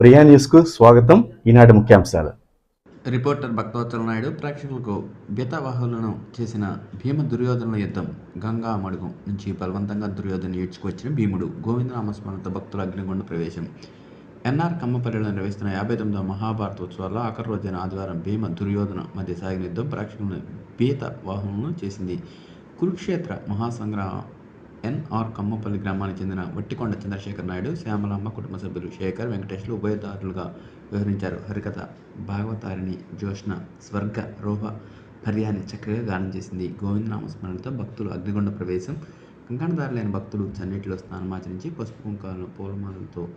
ప్రియా న్యూస్కు స్వాగతం. ఈనాటి ముఖ్యాంశాలు. రిపోర్టర్ భక్తవత్సల నాయుడు ప్రేక్షకులకు బీతావాహులను చేసిన భీమ దుర్యోధనుల యుద్ధం గంగా మడుగు నుంచి బలవంతంగా దుర్యోధన ఈడ్చుకొచ్చిన భీముడు గోవిందనామస్మరణతో భక్తుల అగ్నిగుండ ప్రవేశం. ఎన్ఆర్ కమ్మపల్లిలో నిర్వహిస్తున్న యాభై తొమ్మిదవ మహాభారత ఉత్సవాల్లో ఆఖరి రోజైన ఆదివారం భీమ దుర్యోధన మధ్య సాగిన యుద్ధం ప్రేక్షకులను బీత వాహనం చేసింది. కురుక్షేత్ర మహాసంగ్రామం ఎన్ఆర్ కమ్మపల్లి గ్రామానికి చెందిన వట్టికొండ చంద్రశేఖర్ నాయుడు శ్యామలమ్మ కుటుంబ సభ్యులు శేఖర్ వెంకటేష్లు ఉభయదారులుగా వ్యవహరించారు. హరికథ భాగవతారిణి జ్యోష్ణ స్వర్గ రోహ హర్యాన్ని చక్కగా గానం చేసింది. గోవిందనామస్మరణతో భక్తులు అగ్నిగొండ ప్రవేశం కంకణదారులైన భక్తులు చన్నీటిలో స్నానమాచరించి పసుపు కుంకాలను పూలమాలతో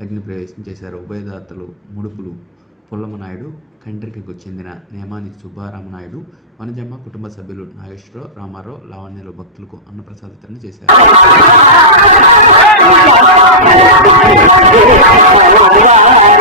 అగ్ని ప్రవేశం చేశారు. ఉభయదాతలు ముడుపులు పుల్లమ్మ నాయుడు కండ్రికకు చెందిన నేమాని సుబ్బారామనాయుడు వనజమ్మ కుటుంబ సభ్యులు నాగేశ్వరరావు రామారావు లావణ్యలు భక్తులకు అన్నప్రసాద వితరణ చేశారు.